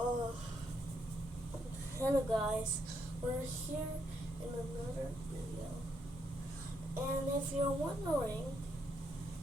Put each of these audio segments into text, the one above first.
Uh, Hello guys, we're here in another video. And if you're wondering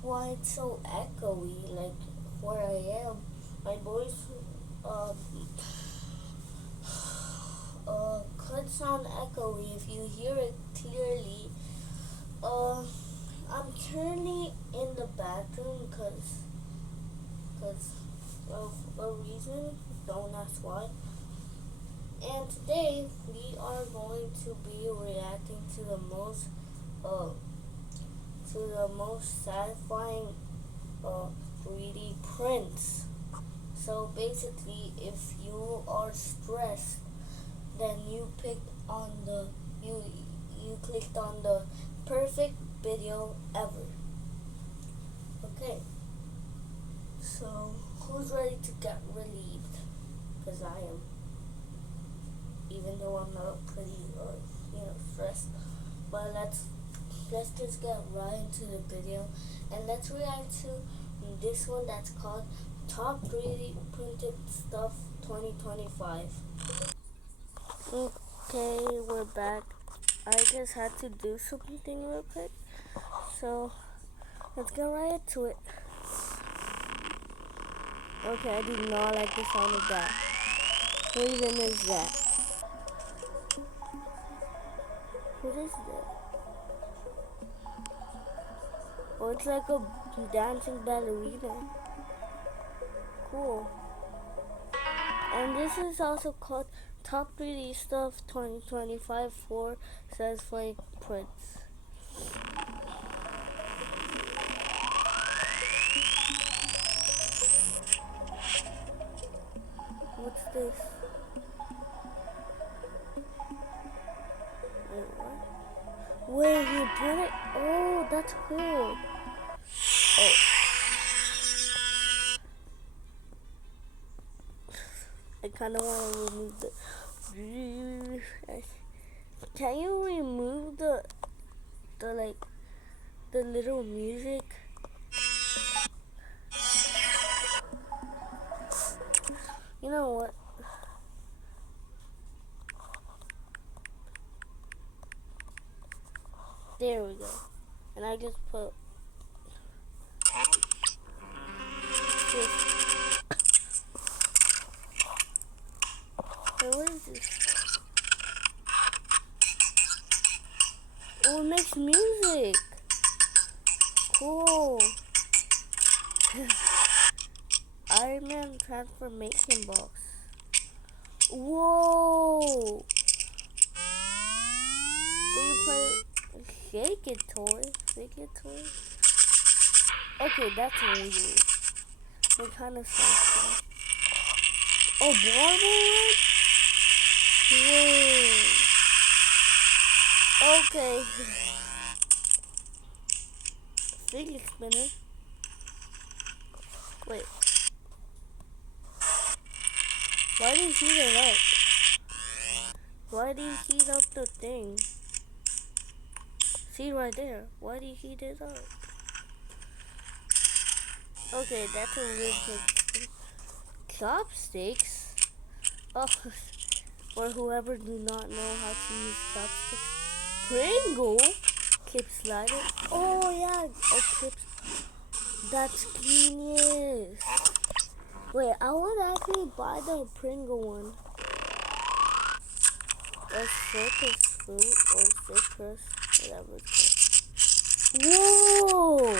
why it's so echoey, like where I am, my voice could sound echoey if you hear it clearly. Uh, I'm currently in the bathroom because of a reason. Don't ask why. And today we are going to be reacting to uh, the most satisfying 3D prints. So basically, if you are stressed, then you clicked on the perfect video ever. Okay, so who's ready to get relieved? Because I am, even though I'm not pretty stressed. But let's just get right into the video and let's react to this one that's called Top 3D Printed Stuff 2025. Okay, we're back. I just had to do something real quick, so let's get right into it. Okay, I do not like the sound of that. What even is that? What is that? Oh, it's like a dancing ballerina. Cool. And this is also called Top 3D Stuff 2025 for Satisfying Prints. What's this? Wait, what? Wait, you put it? Oh, that's cool. Oh. I kind of want to remove the... Can you remove the little music? You know what? There we go. And I just put this. Hey, what is this? Oh, it makes music. Cool. Iron Man transformation box. Whoa. Do you play Shake It toy? Shake It toy? Okay, that's weird. What kind of stuff? Oh, Barbara? Whoa. Okay. Fidget spinner. Wait. Why did he heat it up? Why did he heat up the thing? See right there. Why did he heat it up? Okay, that's a weird thing. Chopsticks? Oh, for whoever do not know how to use chopsticks. Pringle? Keep sliding. Oh yeah, it keeps. That's genius. Wait, I would actually buy the Pringle one. A circus fruit or citrus, whatever it's called. Whoa!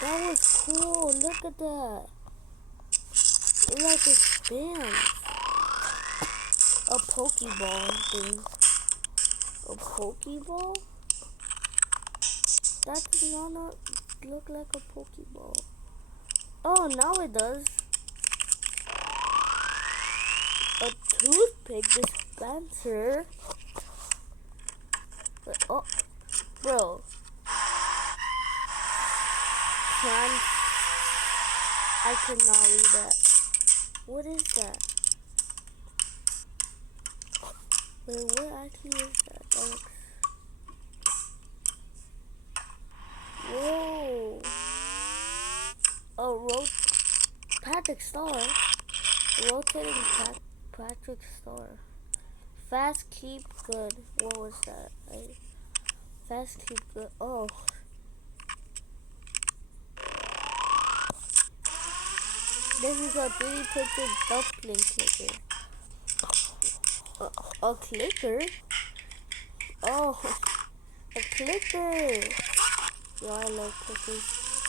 That was cool. Look at that. It like expands. A Pokeball thing. A Pokeball? That does not look like a Pokeball. Oh, now it does. A toothpick dispenser. Wait, oh, bro. I cannot read that. What is that? Wait, what actually is that? That looks... Whoa. A rope Patrick Star. Rotating Patrick Star. Fast keep good. What was that? Fast keep good. Oh. This is a 3D printed dumpling clicker. A clicker? Oh, a clicker. Yeah, I love clickers.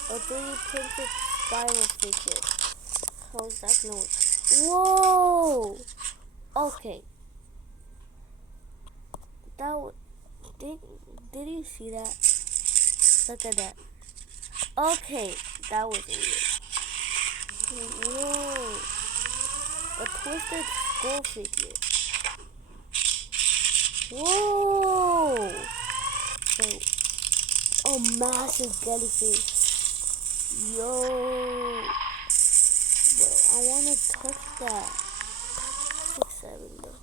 A 3D printed spiral figure. How's that noise? Whoa! Okay. Did you see that? Look at that. Okay, that was weird. Whoa! A twisted skull figure. Whoa! Wait. A massive jellyfish. Yo! Bro, I wanna touch that. 6-7 though.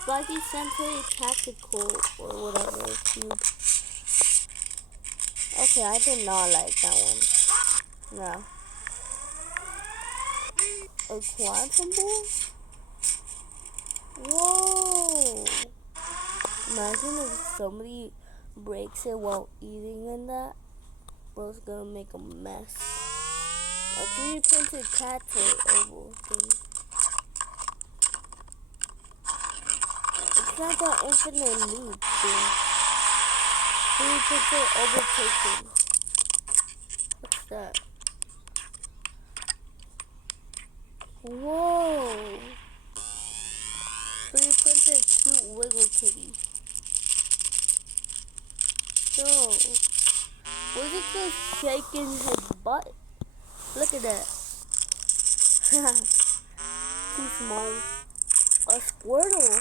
Spiky Sensory Tactical or whatever cube. Okay, I did not like that one. No. A quantum ball? Whoa! Imagine if somebody breaks it while eating in that. Bro's gonna make a mess. A 3D printed cat toy oval thing. It's not that infinite loop thing. 3D printed overtaking. What's that? Whoa! 3D printed cute wiggle kitty. Yo, was it just shaking his butt? Look at that. Too small. A Squirtle.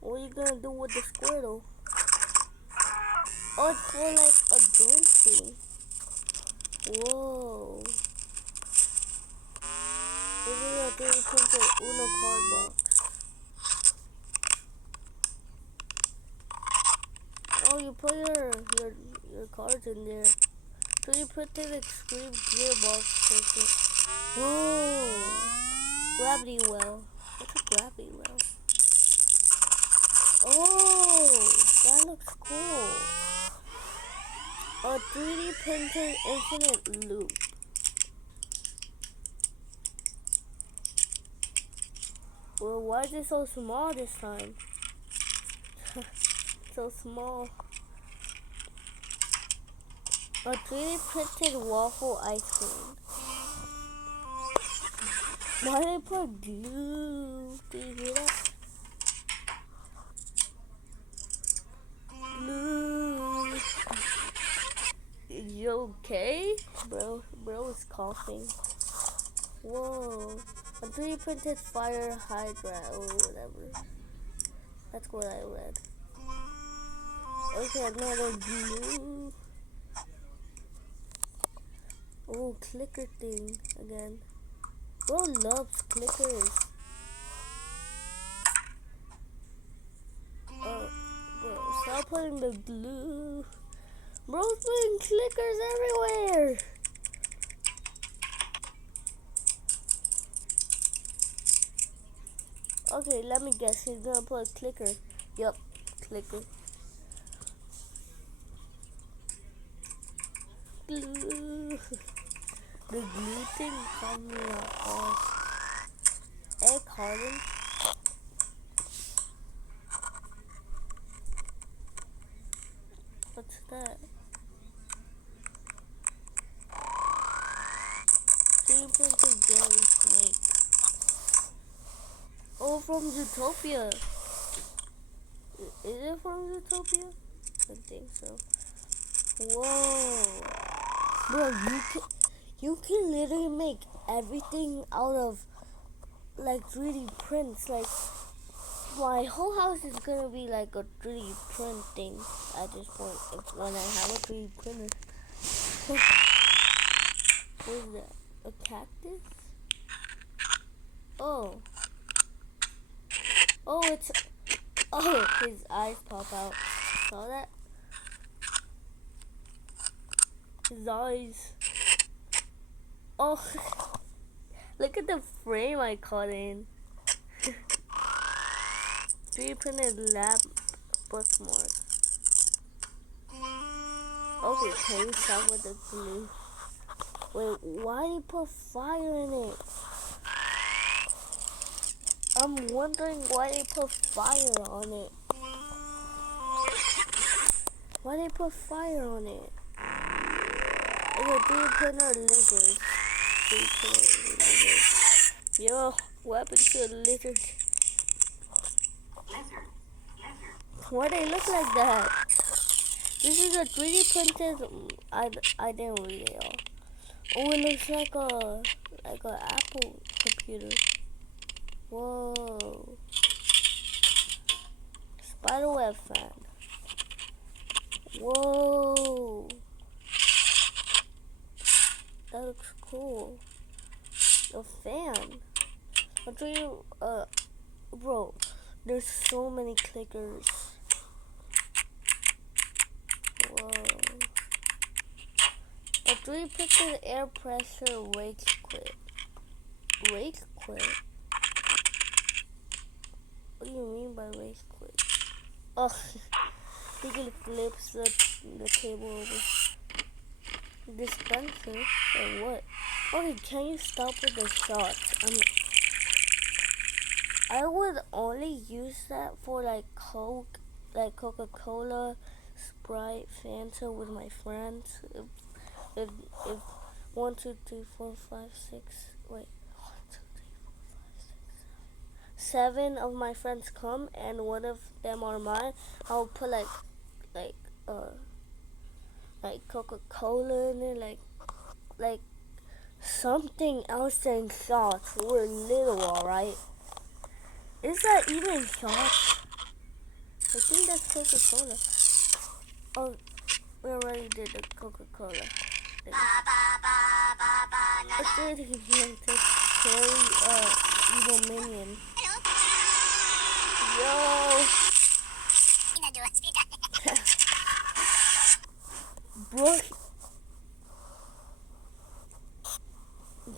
What are you gonna do with the Squirtle? Oh, it's for like a drinking. Whoa. This is a 3D printed Uno card box. Oh, you put your cards in there. 3D printed extreme gearbox circuit. Whoa. Gravity well. What's a gravity well? Oh, that looks cool. A 3D printed infinite loop. Well, why is it so small this time? So small. A 3D printed waffle ice cream. Why did they put glue? Do you hear that? Glue. You okay? Bro is coughing. Whoa. A 3D printed fire hydrant or whatever. That's what I read. Okay, another glue. Oh, clicker thing again. Bro loves clickers. Bro, stop putting the glue. Bro's putting clickers everywhere. Okay, let me guess. He's gonna put a clicker. Yup, clicker. Glue. The glue thing caught me off. Egg hardened. What's that? Three printed jelly snake. Oh, from Zootopia. Is it from Zootopia? I think so. Whoa. Bro, you can literally make everything out of like 3D prints. Like my whole house is gonna be like a 3D print thing at this point when I have a 3D printer. What is that? A cactus? Oh. Oh, it's... Oh, his eyes pop out. Saw that? His eyes. Oh. Look at the frame I caught in. 3D printed lab bookmark. Okay, can you start with the glue? Wait, why did you put fire in it? I'm wondering why they put fire on it. Why they put fire on it? Okay, 3D printer lizard. 3D printer lizard. Yo, what happened to a lizard? Why they look like that? This is a 3D printed. I didn't read it all. Oh, it looks like a Apple computer. Whoa. Spiderweb fan. Whoa. That looks cool. A fan. I'll show you, bro, there's so many clickers. Whoa. A 3D printed air pressure rage quit. Rage quit? What do you mean by rage quit? Oh, he can flip the table over. Dispenser or what? Okay, can you stop with the shots? I would only use that for like Coke, like Coca-Cola, Sprite, Fanta with my friends. If 1, 2, 3, 4, 5, 6, wait, 1, 2, 3, 4, 5, 6, 7 of my friends come and one of them are mine, I'll put like Coca-Cola in it, like something else than shots. We're little, alright? Is that even shots? I think that's Coca-Cola. Oh, we already did the Coca-Cola thing. Let's do it again to carry evil minion. Yo! Bro,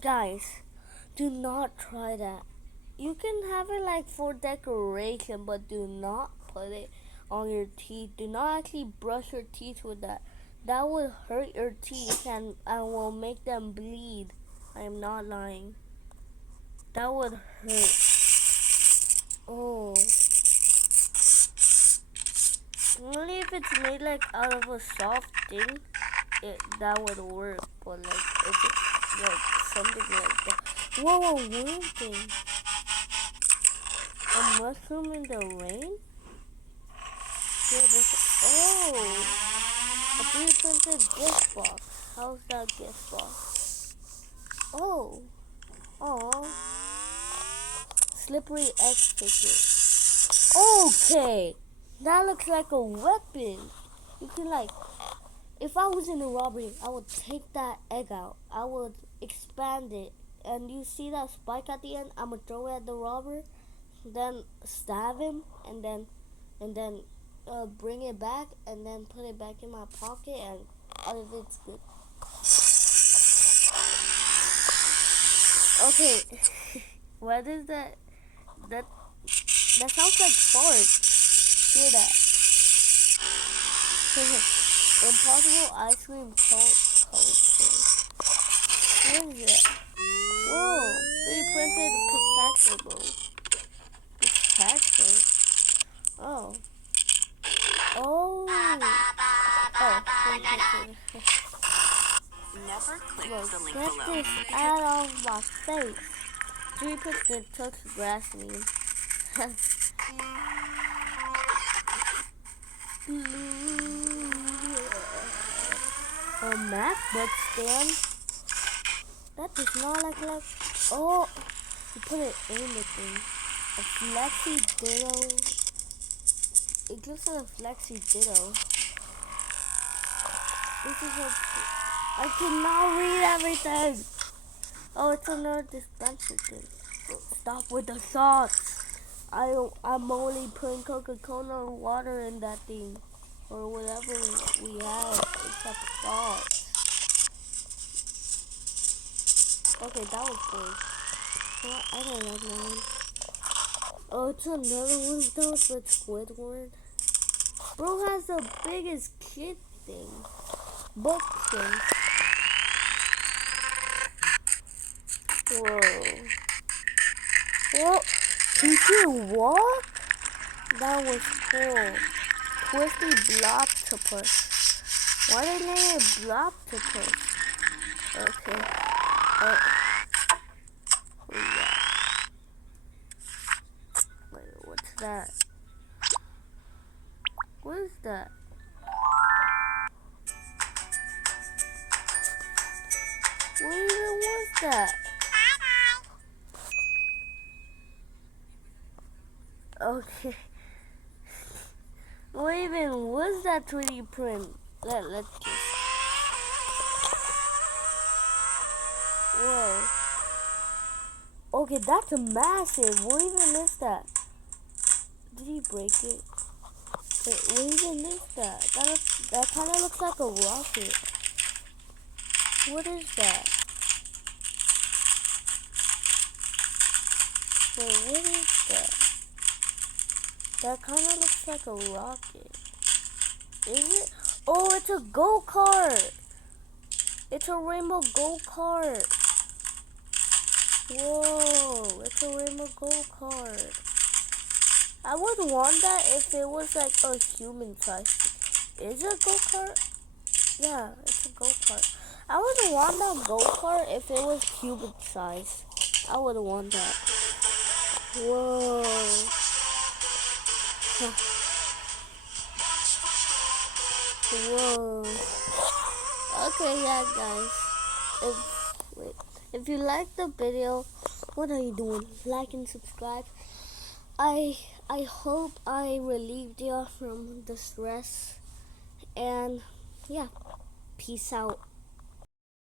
guys, do not try that. You can have it like for decoration, but do not put it on your teeth. Do not actually brush your teeth with that. That will hurt your teeth and will make them bleed. I am not lying. That would hurt. Oh. Only if it's made like out of a soft thing, that would work. But like if it's like something like that. Whoa, a worm thing. A mushroom in the rain? Yeah, oh, a 3D printed gift box. How's that gift box? Oh, slippery egg ticket. Okay, that looks like a weapon. You can like, if I was in a robbery, I would take that egg out. I would expand it, and you see that spike at the end? I'm gonna throw it at the robber, then stab him, and then bring it back, and then put it back in my pocket, and all of it's good. Okay, what is that? That sounds like farts. Hear that? Impossible ice cream cone. What is that? Whoa! They printed pistachio. Pistachio? Oh. Oh. Never click the link Get below. this out of my face. 3 printed touch grass meme. A MacBook stand? That does not like, oh, you put it in the thing. A Flexi Ditto. It looks like a Flexi Ditto. This is a, I cannot read everything. Oh, it's another dispenser thing. Stop with the shots. I'm only putting Coca-Cola or water in that thing. Or whatever we have, except salt. Okay, that was good. Oh, I don't like that one. Oh, it's another one of those with Squidward. Bro has the biggest kid thing. Book thing. Whoa. Whoa. Can you walk? That was cool. Twisty Blocktopus. Why did they name it Blocktopus? Okay. Yeah. Wait, what's that? What is that? What even was that? Okay. What even was that 3D print? Let's just. Whoa. Okay, that's massive. What even is that? Did he break it? Wait, what even is that? That kind of looks like a rocket. What is that? Wait, what is that? That kind of looks like a rocket. Is it? Oh, it's a go-kart. It's a rainbow go-kart. Whoa, it's a rainbow go-kart. I would want that if it was like a human size. Is it a go-kart? Yeah, it's a go-kart. I would want that go-kart if it was human size. I would want that. Whoa. Whoa. Okay, yeah, guys. If you like the video, what are you doing? Like and subscribe. I hope I relieved you from the stress. And yeah, peace out.